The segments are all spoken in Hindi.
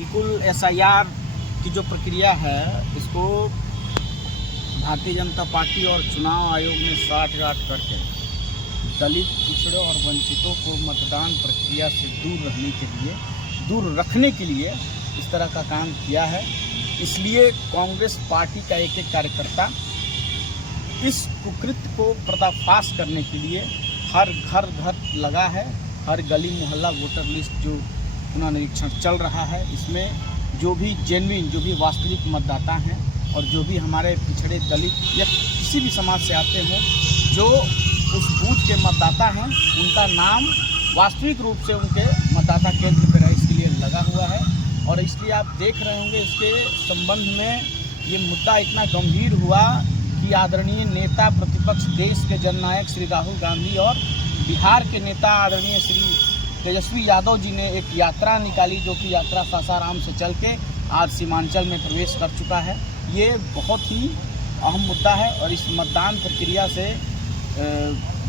बिल्कुल एसआईआर की जो प्रक्रिया है इसको भारतीय जनता पार्टी और चुनाव आयोग ने साठगांठ करके दलित, पिछड़े और वंचितों को मतदान प्रक्रिया से दूर रखने के लिए इस तरह का काम किया है। इसलिए कांग्रेस पार्टी का एक एक कार्यकर्ता इस कुकृत्य को पर्दाफाश करने के लिए हर घर लगा है। हर गली मोहल्ला वोटर लिस्ट जो पुनः निरीक्षण चल रहा है, इसमें जो भी जेन्युइन, जो भी वास्तविक मतदाता हैं और जो भी हमारे पिछड़े, दलित या किसी भी समाज से आते हों, जो उस बूथ के मतदाता हैं, उनका नाम वास्तविक रूप से उनके मतदाता केंद्र पर है, इसके लिए लगा हुआ है। और इसलिए आप देख रहे होंगे इसके संबंध में ये मुद्दा इतना गंभीर हुआ कि आदरणीय नेता प्रतिपक्ष, देश के जननायक श्री राहुल गांधी और बिहार के नेता आदरणीय श्री तेजस्वी यादव जी ने एक यात्रा निकाली, जो कि यात्रा सासाराम से चल के आज सीमांचल में प्रवेश कर चुका है। ये बहुत ही अहम मुद्दा है और इस मतदान प्रक्रिया से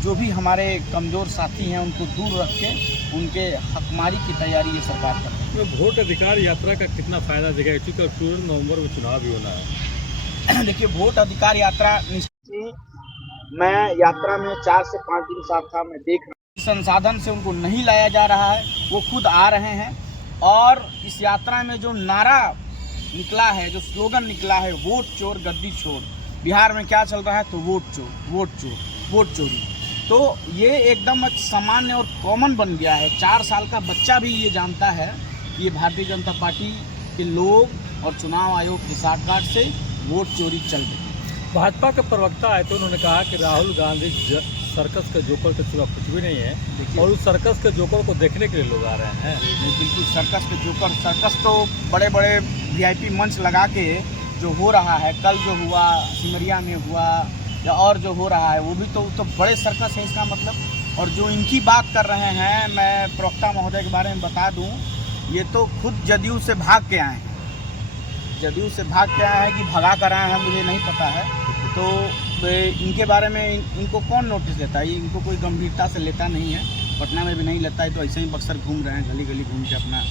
जो भी हमारे कमज़ोर साथी हैं उनको दूर रख के उनके हकमारी की तैयारी ये सरकार कर रही है। वोट अधिकार यात्रा का कितना फ़ायदा देगा, क्योंकि 16 नवंबर में चुनाव भी होना है। देखिए, वोट अधिकार यात्रा निश्चित, मैं यात्रा में 4 से 5 दिन साथ था, मैं देख रहा हूँ संसाधन से उनको नहीं लाया जा रहा है, वो खुद आ रहे हैं। और इस यात्रा में जो नारा निकला है, जो स्लोगन निकला है, वोट चोर गद्दी छोड़, बिहार में क्या चल रहा है तो वोट चोर, वोट चोर, वोट चोरी, तो ये एकदम सामान्य और कॉमन बन गया है। 4 साल का बच्चा भी ये जानता है कि ये भारतीय जनता पार्टी के लोग और चुनाव आयोग की साठगांठ से वोट चोरी चल रही। भाजपा के प्रवक्ता आए तो उन्होंने कहा कि राहुल गांधी सर्कस के जोकर के सिवा कुछ भी नहीं है और उस सर्कस के जोकर को देखने के लिए लोग आ रहे हैं। नहीं, बिल्कुल सर्कस के जोकर, सर्कस तो बड़े बड़े वीआईपी मंच लगा के जो हो रहा है, कल जो हुआ सिमरिया में हुआ या और जो हो रहा है, वो भी तो बड़े सर्कस है इसका मतलब। और जो इनकी बात कर रहे हैं, मैं प्रवक्ता महोदय के बारे में बता दूं, ये तो खुद जदयू से भाग के आए हैं, जदयू से भाग के आए हैं कि भगा कर आए हैं मुझे नहीं पता है। तो इनके बारे में इनको कौन नोटिस लेता है, इनको कोई गंभीरता से लेता नहीं है, पटना में भी नहीं लेता है, तो ऐसे ही बक्सर घूम रहे हैं, गली गली घूम के अपना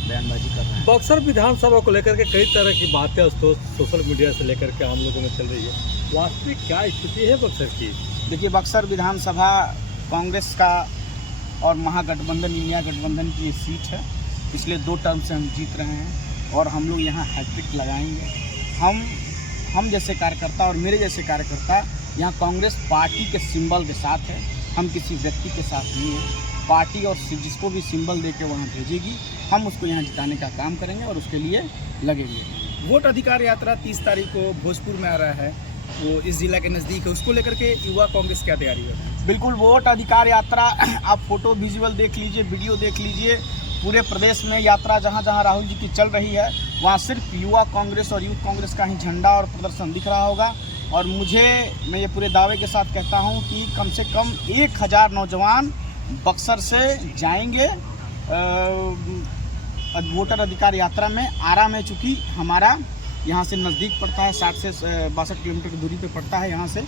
बयानबाजी कर रहे हैं। बक्सर विधानसभा को लेकर के कई तरह की बातें सोशल मीडिया से लेकर के आम लोगों में चल रही है, वास्तविक क्या स्थिति है बक्सर की? देखिए, बक्सर विधानसभा कांग्रेस का और महागठबंधन, इंडिया गठबंधन की ये सीट है। पिछले 2 टर्म से हम जीत रहे हैं और हम लोग यहाँ हैट्रिक लगाएंगे। हम जैसे कार्यकर्ता और मेरे जैसे कार्यकर्ता यहाँ कांग्रेस पार्टी के सिंबल के साथ है, हम किसी व्यक्ति के साथ नहीं हैं। पार्टी और जिसको भी सिंबल दे के वहाँ भेजेगी, हम उसको यहाँ जिताने का काम करेंगे और उसके लिए लगेंगे। वोट अधिकार यात्रा 30 तारीख को भोजपुर में आ रहा है, वो इस जिला के नज़दीक है, उसको लेकर के युवा कांग्रेस क्या तैयारी कर रही है? बिल्कुल, वोट अधिकार यात्रा आप फोटो विजुअल देख लीजिए, वीडियो देख लीजिए। पूरे प्रदेश में यात्रा जहाँ जहाँ राहुल जी की चल रही है, वहाँ सिर्फ युवा कांग्रेस और यूथ कांग्रेस का ही झंडा और प्रदर्शन दिख रहा होगा। और मैं ये पूरे दावे के साथ कहता हूँ कि कम से कम 1000 नौजवान बक्सर से जाएंगे वोटर अधिकार यात्रा में। आरा में चूँकि हमारा यहाँ से नज़दीक पड़ता है, 60 से 62 किलोमीटर की दूरी पे पड़ता है यहाँ से,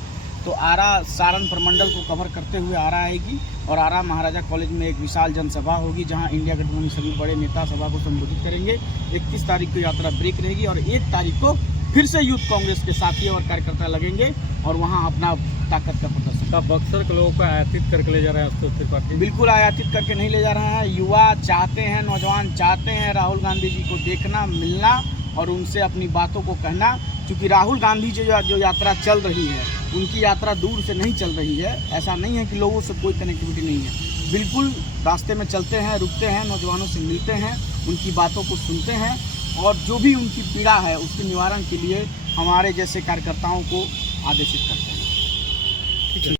तो आरा सारण प्रमंडल को कवर करते हुए आरा आएगी और आरा महाराजा कॉलेज में एक विशाल जनसभा होगी, जहाँ इंडिया गठबंधन के सभी बड़े नेता सभा को संबोधित करेंगे। 31 तारीख को यात्रा ब्रेक रहेगी और 1 तारीख को फिर से यूथ कांग्रेस के साथी और कार्यकर्ता लगेंगे और वहाँ अपना ताकत का प्रदर्शन। बक्सर के लोगों को आयातित करके ले जा रहे हैं? बिल्कुल आयातित करके नहीं ले जा रहे हैं। युवा चाहते हैं, नौजवान चाहते हैं राहुल गांधी जी को देखना, मिलना और उनसे अपनी बातों को कहना, क्योंकि राहुल गांधी जी जो यात्रा चल रही है, उनकी यात्रा दूर से नहीं चल रही है। ऐसा नहीं है कि लोगों से कोई कनेक्टिविटी नहीं है, बिल्कुल रास्ते में चलते हैं, रुकते हैं, नौजवानों से मिलते हैं, उनकी बातों को सुनते हैं और जो भी उनकी पीड़ा है उसके निवारण के लिए हमारे जैसे कार्यकर्ताओं को आदेशित करते हैं।